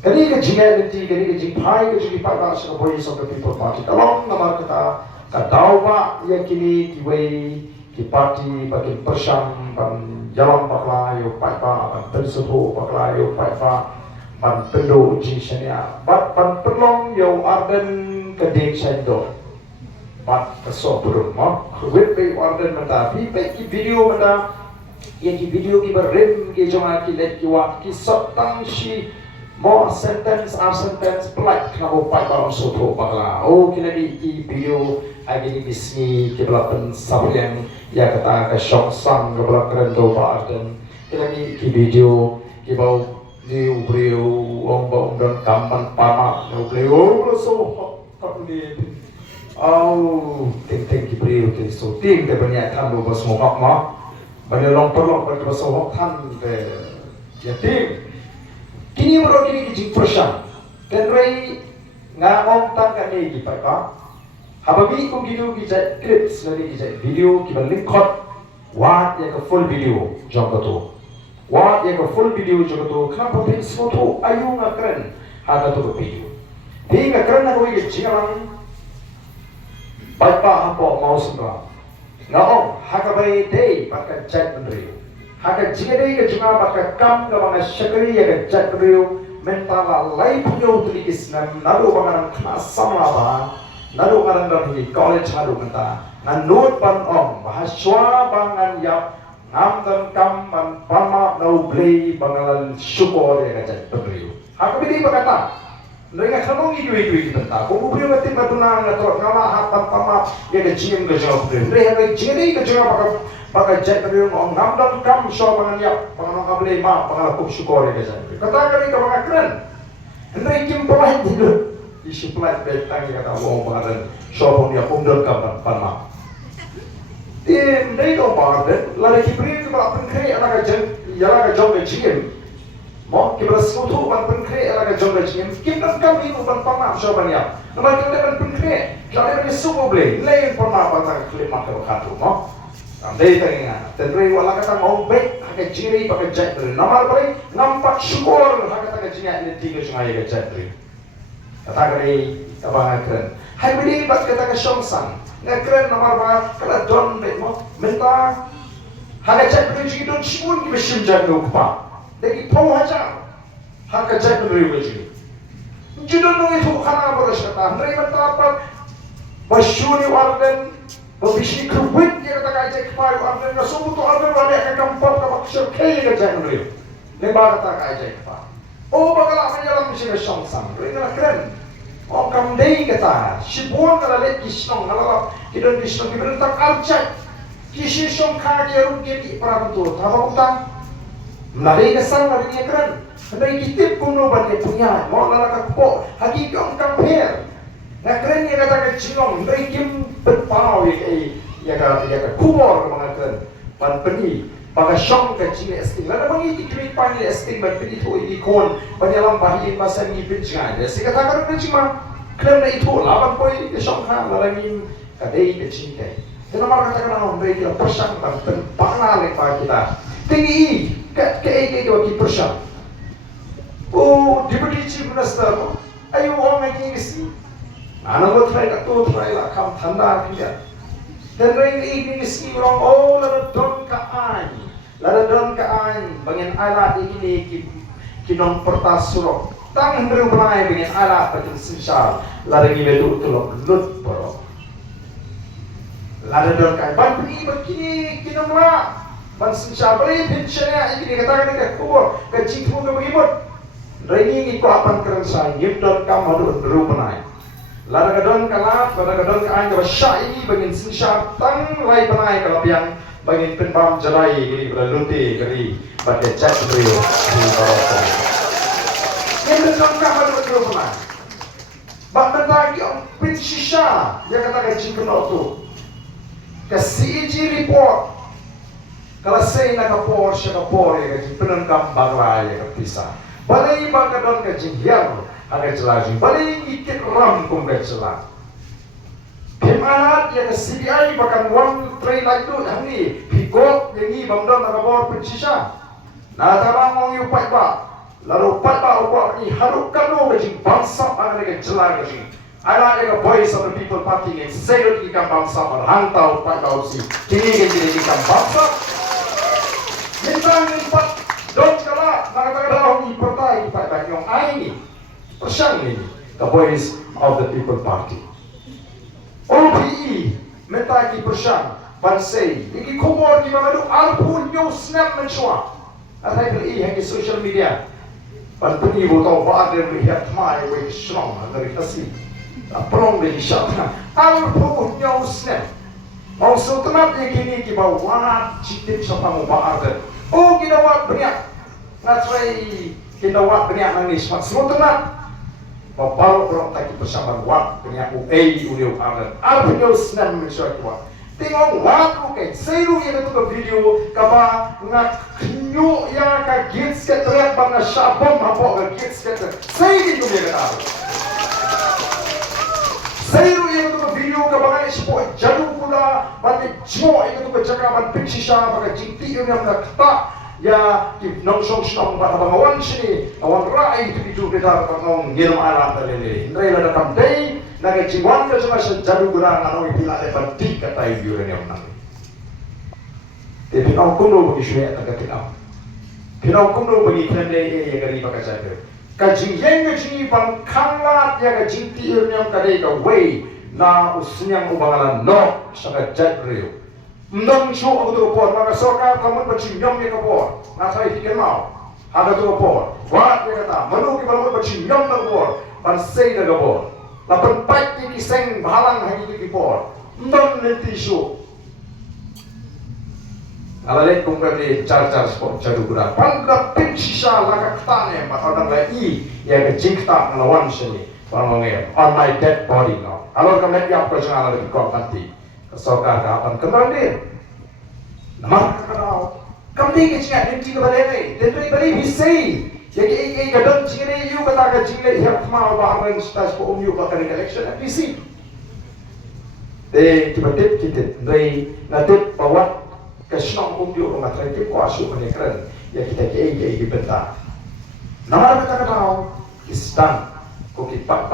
Kani ka jinga nanti kani ka jingpai ka jingi pada sa Voice of the People Party. Kalong namar kata kadawa ya kini kiway ki party bagi persam ban jalan bakla yo pai pa ban pensuhu bakla yo pai pa ban pendo jinsanya ban pelong yo arden ka ding sendo bat kaso turun mo wit be arden mata pi pe ki video mata yang ki video ki berrem ki joma ki let ki wat ki satang shi more sentence or sentence polite kena pai pa so to bakla kena di video agini bisni ke belapan sabrian ya kata ke syok sang ke belakang do barden kini ki video ki bau ni ubriu ong bau dan kaman pama ubriu so kap ni ting ki briu ki so ting de banyak kan do bos mokak ma banyak long perlok ber bos mokak kan de ya ting kini bro kini ki jing persang dan rei ngawong tang kan ni ki pai pa hababi kung video kita clips lagi kita video kita link cut wat ya ke full video jom betul wat ya ke full video jom betul kenapa pin foto ayu ngakren ada tu video di ngakren aku ini jangan bapak apa mau semua ngao hakabai day pakai chat beri haka jingade ke cuma pakai kam ke bang syakri ya ke chat beri mentala lai punya utulikis nalu bangaran kenas sama bang naru ngaran dan di college haru menta nanut pan om bahaswa bangan yap ngam dan kam man pama nau blei bangalan syukur ya kacat beriu aku bidi berkata mereka kanong idui benta aku beriu ngetim batuna ngatrok ngama hatan pama ya kecing ke jawab beriu mereka jini ke jawab pakai jet beriu ngam dan kam syukur bangan yap bangalan ablei ma bangalan kup syukur ya kacat kata kali ke bangan keren mereka kim pemain hidup isi pelat betang yang kata wong pengadan shopong dia pumdol kapan panma tim dei do barden la ki bri ke ba penkre ala ka jen yala ka jong ke jim mo ki bra smutu ban penkre ala ka jong ke jim kim dan kam ini ban panma shopan ya nama ki ban penkre jale ni sumo ble lein panma ba klima ke khatu mo andai tanya tenrei wala kata mau baik ka jiri ba ka jat nama bre nampak syukur ha kata ka jinya ni tiga sungai ka jat kata kali abang keren. Hai bini bat kata ke Shongsan. Ngakeren nomor ba kala don be mo menta. Haga chat beri ji don shun ki beshim jan no pa. Degi pau haja. Haga chat beri ji. Ji don no itu khana boros kata. Ndrei menta apa bashuni warden babishi kuwit ya kata ka cek pa warden na sumu to warden wale ka kampot ka bakshir kay ka chat beri. Ne ba kata ka cek pa. Bagala menyalam sini Shongsan. Mereka keren. Kam dei kata, sibon kala let kisnong nalala kidon kisnong kiberentang arcak kisi song kaki arum kiri perabutu tapa utang nari kesang nari ni keren nari kitip kuno bande punya mau nalaka ko hagi kong kamper na keren ni kata kecilong nari kim berpau ya ka kubor mga keren pan peni baga syong ka jine esting lada bangi ikri pani esting ban peni to ikon banyalam bahin masa ni pinjang ya si kata kan cuma kena itu lawan poi ke syong ha larangin kadai ke cintai dan nama kata kan orang mereka persang dan pangala lepa kita tinggi ke ki persang deputy chief minister ayo orang lagi ngisi ana mo try ka to try la kam thanda kiya dan ring ini ngisi orang la don ka an bangin ala ini kinong pertas surok tang hendru banai bangin ala patin sinsal la ring medu tulok lut poro la don ka ban begini kinong la ban sinsal bari pinchanya ini kata ka ko ka jitu ka bagimot ring ini ko apan keren sa yip don ka madu hendru banai la don ka la don ka an ka sha ini bangin sinsal tang lai banai ka piang bangin penpam jalai gini berluti geri pada chat beliau di bawah yang berjangka pada beliau pernah bahkan lagi om pin shisha dia katakan jingkeno tu ke CEG report kalau saya nak kapor ya ke penengkam bagla ya ke pisah balai bakadon ke jinghiar ada celaju balai ikit ram kum ke celah Kemanat yang CBI bahkan one train like itu hani pikot yang ini bangdon nakabor pensisa. Nah tabang mong yupai ba lalu patah ukur ni haruk kanu ke bangsa mana ke jelas ke I like the voice of the people party yang saya ikan bangsa berhantau patah usi kini ikan bangsa minta nimpat don kala nakakadaw ni pertai patah yang ini persyang ini the voice of the people party OPE minta ki persyang bansai iki kumor ki mamadu alpun yo snap menshwa atai beli hang social media pan puni botol bader lihat mai we strong dari kasi aprong de shatna alpun yo snap mau sultanat kini ki bawa citit siapa mau bader oh kinawat banyak ngatrai kinawat banyak nangis mat sultanat bapak orang taki bersama wat banyak uliu bader alpun yo snap menshwa ki tengok waktu ke seru yang itu ke video kaba ngak kenyu ya ka gits ke teriak bang syabam apa ke gits ke seru yang kata seru yang itu ke video kaba ngai sepoi jadu kula bang jmo yang itu ke cakapan piksisha bang jingti yang kata ya di nongsong snong bang awan sini awan rai itu itu kita ngong ngirim alat lele ndai la dakam dei naga jiwan ka sama jadu guna ngano ipila lepan di kata yuren yang nang tapi au kuno bagi syria tak kata pinau kuno bagi kende ya gari baka jadu ka jingyen ga jingi bang kanglat ya ga jingti yang kadai ka way na usnyang ubangalan no saka jadrio mdong chu aku tu por maka sorka kamu bacing nyom ya ka por na sai tiken mau ada tu por wat ya kata manu ki kamu bacing nyom na por pan sei na por lapan pat ni kiseng balang hari itu kipor ndon nanti show alale kumpe car sport jadu gura pangga pin sisa laka ktane matadang lai ya ke jingta ngelawan sini pangonge on my dead body now alor kamet ya apa jangan ada kau nanti kesokar kapan kembali nama kakao kamdi ke cinga nanti ke balai nanti balik bisai jadi kadang cingene you kata ke cingene hiap mau baharan stas po you bakal election PC tiba-tiba kita dari natip bawa ke snong you rumah terakhir kuasu menekran ya kita ke bentar nama kata tahu istan ko kipak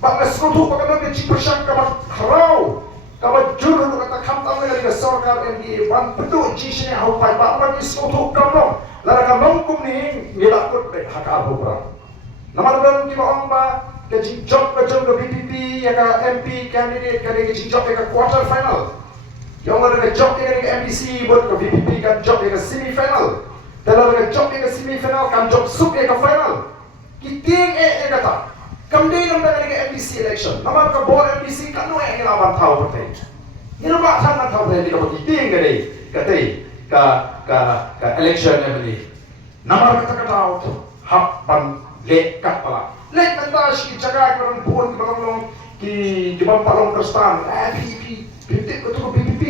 pak ngasrutu pakana ke cipersyang kamat harau kamat juru kata kamtam dari sorkar MD ban betul jisnya au pai pak bagi srutu kamno lara kamong kumni ngilakut be haka abura namar dan ki baong ba ke jinjok ke jong ke BPP ya ka MP candidate ka ke jinjok ke quarter final yang lara ke jok ke MDC buat ke BPP kan jok ke semi final dalam ke jok ke semi final kan jok sup ke final kiting kata kamde nam da ke MDC election namar ka board MDC kan no ngelawan tahu pertai ngelawan san tahu pertai ke kiting ke dei kate ka election ni namar kata out hak ban le kat pala le mentas ki jaga kan pun ki balong ki di palong perstan PPP pintik ko PPP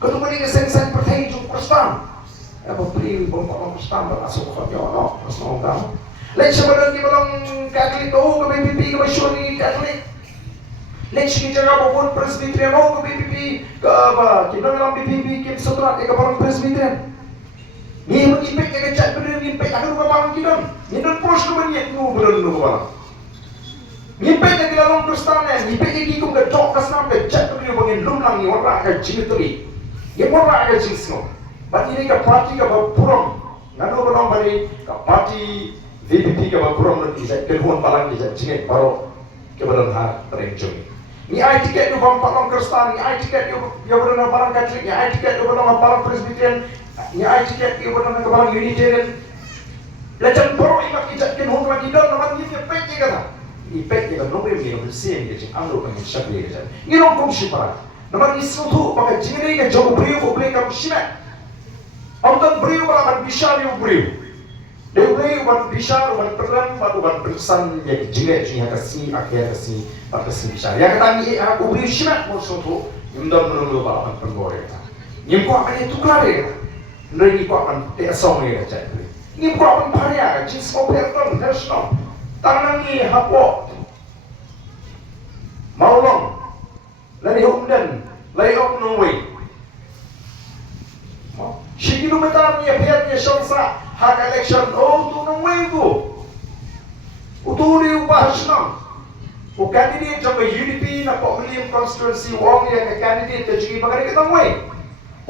ko to ni sen pertai ju perstan apa pri bom palong perstan ba aso ko yo no perstan ka le sebenarnya ki balong katolik ko PPP ko shoni katolik Next kita jaga pun presbyterian mau ke PPP ke apa kita dalam PPP kita setelah ke balong presbyterian ni mengimpek ke cat bener ngimpek akan ke balong kita ni dan pos ke banyak nu bener nu balong ngimpek ke dalam perstanan ngimpek ke kikum ke dok ke senam ke cat bener bangin lumlang ni orang ke jimitri ya orang ke jingsno bat ini ke parti ke bapurom nganu balong bari ke parti VPP ke bapurom lagi saya kehuan palang di jingit baru ke badan har terenjung ni ai tiket tu bang palong kristan ni ai tiket yo berana barang katolik ni ai tiket yo berana barang presbyterian ni ai tiket yo berana barang unitarian lacan poro imak kijak ken hong lagi dan naman ni pek je kata ni pek je kan nomor ni nomor sen ke anglo kan syak ni ke ni nom kong sipara naman ni sutu pakai jingri ke jogo brio ko play kam simak autan brio ba bisa yo brio Dewi wan bisa wan perang batu wan persan ya jingre ji hakasi akhir kasi pakasi bisa ya kata ni aku beri syimat musuh yunda menunggu balapan penggore nyimko akan itu klare ndai ko akan te song ya cai nyimko akan paria jis operton national tangan ni hapo maulong lani humdan lay op no way Shikilu betam ni biar ni syangsa hak election oh tu nong way tu Uturi ubah senang. O candidate trong cái UDP na po William constituency wong ya cái candidate cái chigi bagay kita ngwe.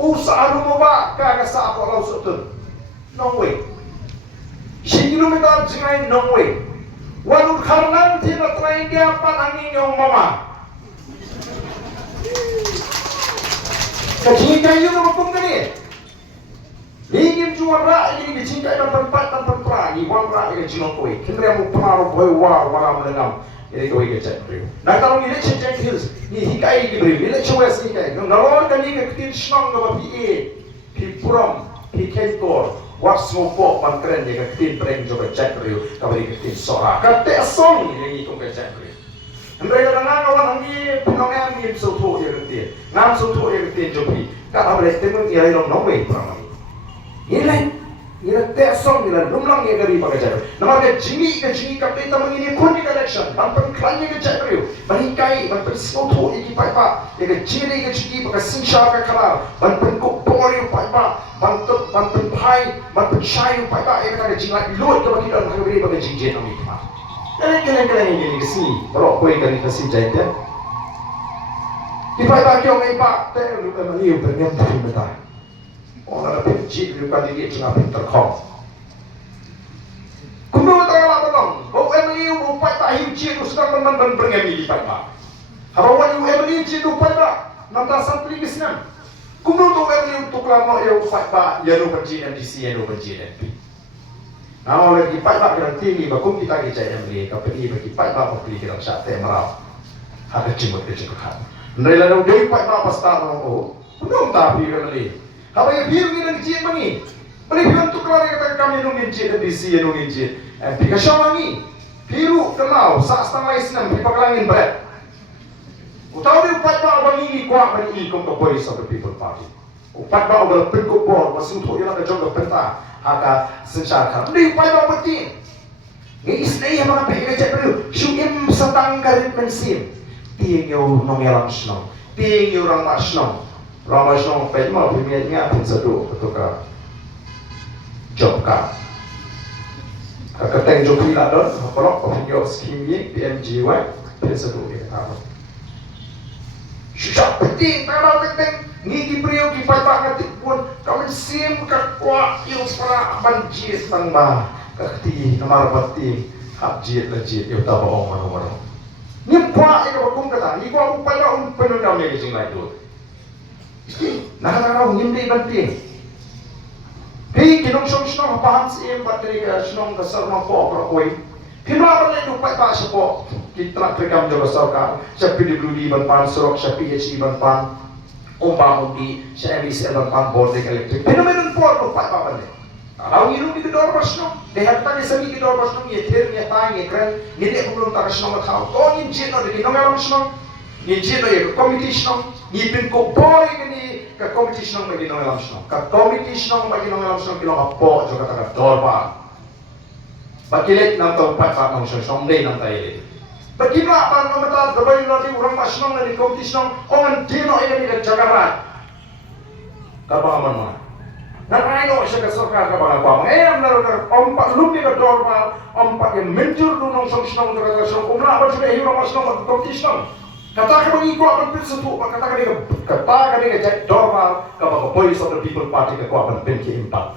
Usa ano mo ba ka sa ako law sutun. No way. 10 kilometer jingay no way. Walul kharnan tina train dia panangin yung mama. Kajing kayo na magpong gani. Lingin jual ra ini kajing kayo na tempat pra ni wang ra ini jinong kowe. Kendre mo panaro boy wa wala menengam. Ini kowe ke chat bro. Na kalau ni leceh chat hills ni hikai ki bro. Ni leceh wes hikai. Nalor kan ni ke tin snong ga PA. Pi puram, pi kentor. Wak smopo pan keren ni ke tin preng jo ke chat bro. Ka bari ke tin sora. Ka te song ni kong ke chat bro. Andai kata nak kawan hangi penongan ni suatu yang ketin, ngam suatu yang ketin jopi. Kata boleh temu ia ilmu nongwe perang ini. Ia tersong ia lumlang ia dari pakai cakap. Nama dia jingi kapten tamu ini pun di collection. Bampan klannya ke cakap. Banikai, bampan suatu iki paipa. Ia jingi ke jingi pakai singsha ke kalah. Bampan kopori paipa. Bampan pai, bampan shai paipa. Ia kata jingat luat ke bagi dalam beri pakai jingjit nami kemar. Kalian ini kesini, kalau kau ingin kasih jahit ya, di pagi orang ini pak, teh lupa meliu berniat tapi betul. Orang ada pencit lupa diri cuma terkong. Kumdu tengah tolong, bau meliu bau pagi hiu cit sedang menonton berniat di pagi. Habawan meliu cit lupa tak, nanti santri kesini. Kumdu tu meliu tu kelama yang pagi, yang lupa cit MDC, yang lupa cit MP. Nah, oleh kipai pak kita tinggi, bakum kita kerja yang beli, kapal bagi kipai pak beli kita sate merau, ada cimut kecukupan. Nilai lalu dari kipai pak pasta orang belum tapi kita beli. Apa yang biru kita kerja bagi, beli biru untuk keluar kita kami nungin cik, DC nungin cik. Pika syawangi, biru kenal, saat setengah islam, pipa kelangin berat. Utahu dia kipai pak bagi ini kuat bagi ikom kepoi sampai people party. Kipai pak bagi pengkop bor, masih untuk yang ada jodoh pentah. Haka sencakar, ni pada betin. Ni istri yang mana pergi kerja dulu. Syuim setang garit mensim. Tiang yo nongelang senang, tiang yo orang mak senang. Orang mak senang pergi mau pemiliknya pun sedu ketukar job kah. Keteng job hilang don, kalau pemilik skim ni PMGY pun sedu dia kata. Syusak betin, kalau keteng. Ni kipriu kipai pak ngatik pun kami sim kakwa yung para banjir tangba kakti namar bati habjir lejir yung taba ong mano ni pa ika bakum kata ni ko upai ba penon kami ke jing lai tu nakakaraw hindi banti hi kinong song song paham sim bateri ka song ka sarma po pro koi kinwa ba le upai ba sa po kitrak rekam jo sarkar sa PWD ban pan sorok sa PHE ban pan umpang di SMBC dan pambordek elektrik. Fenomenon por lupa apa benda. Kalau ngiru di kedor pasno, dehat tadi semi kedor pasno ye ter ye tang ye kren, ni dek belum tak pasno kau. To ni jino de nongal pasno, ni jino ye competition, ni pin ko boy ni ka competition bagi nongal pasno. Ka competition bagi nongal pasno kilo apo jo kata dorba. Bakilet nam tau pat pat nong song dei nam tai. Bagaimana apa nomor terbaik nanti orang pasang dari kompetisi orang dino ini di Jakarta. Kapal mana? Nanti orang sekarang sekarang kapal apa? Mereka ompak lumbi ke dormal, ompak yang mencur dunong song terkata song. Umrah apa sudah hilang pasang di kompetisi? Katakan begini kau akan bersatu, katakan dia jadi dormal, kapal polis atau people party kau akan benci empat.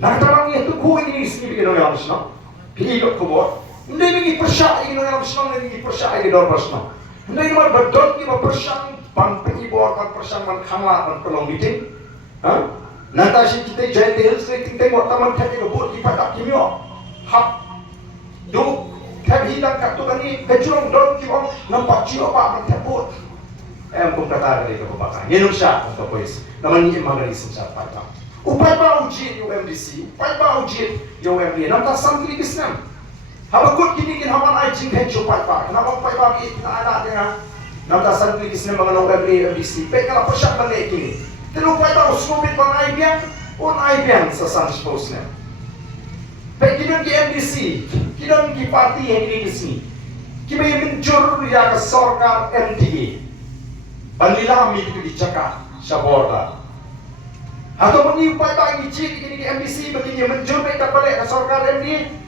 Nanti orang itu kau ini sini begini orang pasang, pilih kau buat. Hindi mingi persya ini orang senang, hindi persya ini dor persya. Hindi mar bedon ki persya pan pengibor pan persya man khamla man pelong meeting. Ha? Nanti si kita jadi hills ni tengok taman tadi ke buat ki pada kimio. Hak du tab hilang kat tu ni kecurong don ki bang nampak cio pak man tabut. Pun kata dari ke bapak. Nyenuk syak untuk polis. Naman ni emang dari senjata pak. Upai ba ujian UMDC, upai ba ujian UMD. Nanti santri Islam. Haba good kini kin haman ay jing hencho pai pa. Kenapa pai pa ki na anak dia? Namta san kli kisne mga nong MDC. Pe kala pasyak ba le kini. Telo pai pa usmobit pa ay biang, on ay biang sa san suppose na. Pe kinon ki MDC, kinon ki parti yang ini sini. Kibay mencur ya ka sarkar MDA. Banlilami itu di Jakarta, sa borda. Atau mengiupai pa ang ichik kini ki MDC begini mencur na ikabalik ka sarkar MDA.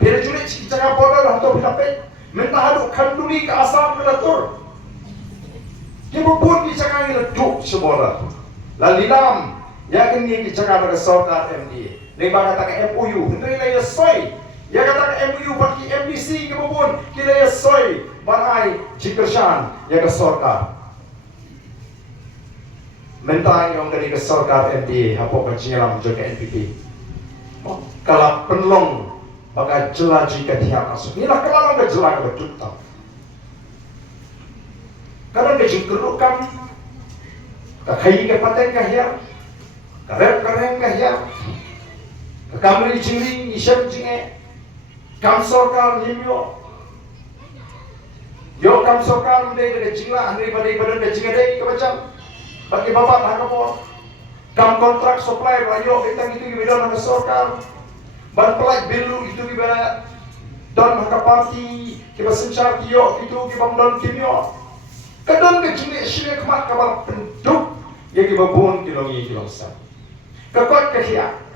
Bila julit jangan bodoh atau bilapit. Mentahaduk kandungi ke asam kelatur. Dia pun jangan leduk sebola. Lalu dalam yang ini jangan ada sorkat MDA. Lepas kata MOU, hendak ia soy. Ya kata MOU bagi MDC kebun kila ia soy. Bangai jikersan ya ke sorkat. Mentang yang dari ke sorkat MDA apa pencinyalam juga NPP. Kalau penlong bagai jelas jika dia masuk. Inilah kalau nggak jelas betul tak. Kadang kejengkerukan, kakai ke paten kahya, karep kareng kahya. Kamri jingling isam jinge kam sorkar nimyo yo kam sorkar mende de jingla andri badai badan de jinge dei kebacam bagi bapak hakapo kam kontrak supply rayo itang itu gibedon haka sorkar ban pelaj bilu itu gibeda don haka parti kiba sencar kiyo itu kiba don kimyo kadon ke jinge shine kemat kabar penduk ya kiba bun kilongi kilongsa kakot kahia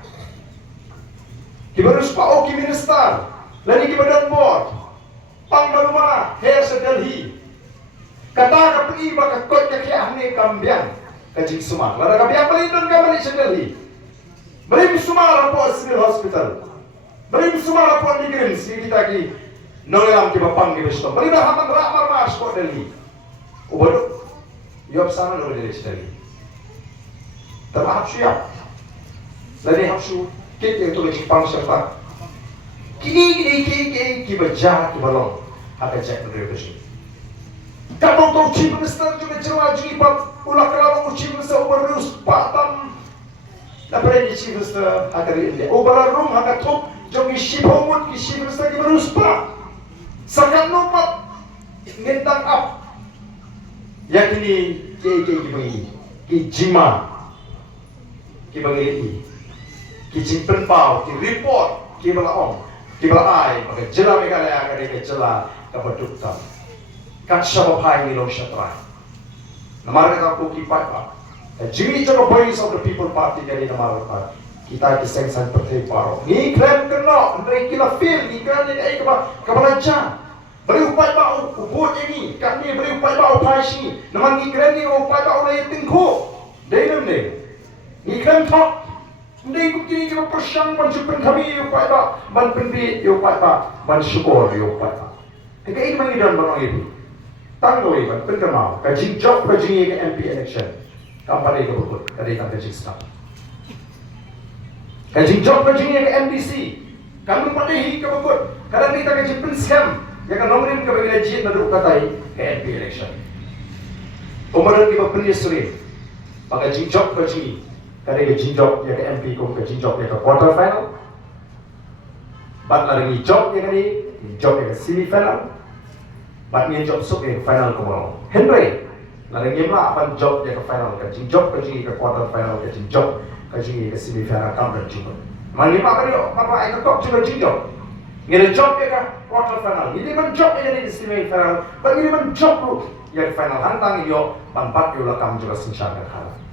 Kibarus Pak Oki Minister, lagi kibadan board, pang baluma, hair sa Delhi. Kata ka pagi baka kot ka kaya ni kambiang, kajing sumar. Lara kambiang palindon ka mali sa Delhi. Balik sumar po civil hospital. Balik sumar po di Grims, kita ki nolelam kibapang kibasto. Balik na haman ramar mas po Delhi. Ubado, yop sana no Delhi sa Delhi. Terhap siya. Lagi hapsu. Kita itu lagi pangserta. Kini kibaja kibalong akan cek berdiri. Kamu tahu chief minister juga cerah jadi pat ulah kalau chief minister ubarus patam. Dapat ini chief minister akan ini. Ubarum akan top jadi chief homut ki chief minister kibarus pa. Sakan lupa ngentang up. Yang ini kibagi ki jima kibagi Kijing penpau, ki report, ki balaong, ki balai, maka jela megalaya kade ke jela kabadukta. Kat shabapai ni long shatrai. Namar kata aku ki pai. Jimi jogo voice of the people party kali namar pa. Kita ki sengsan pertai paro. Ni klaim kena, ndai kila feel ni kan ni ai kabalaja. Beri upai ba ubut ini, kat ni beri upai ba upai si. Namar ni klaim ni upai ba ulai tingko. Dai ni. Ni klaim top. Hindi ko kini kita persyang mencukup kami upaya ba, ban pendi upaya ba, ban syukur upaya ba. Kaya ini mengidan barang itu. Tanggul ban penkamau, kajing job kajing ke MP election, kampanye ke bukut, kadai tak kajing stop. Kajing job kajing ke MDC, kamu padahi ke bukut, kadang kita kajing penskam, yang kan nombrin ke bagi lejit naduk katai ke MP election. Umaran kita penyesuri, kajing job kajing. Kadang ke jinjok ya ke MP ko ke jinjok ya ke quarter final. Bat lagi job ya ke job ya ke semi final. Bat ni job sub ya ke final ko mo. Henry lagi mla ban job ya ke final ke jinjok ke quarter final ke jinjok ke semi final kam dan jinjok. Mali pa kali mapa ay ko juga jinjok. Ngene job ya ke quarter final. Ini ban job ya ke semi final. Bat ini ban job ya ke final hantang yo ban bat yo la kam juga sinsya ke khala.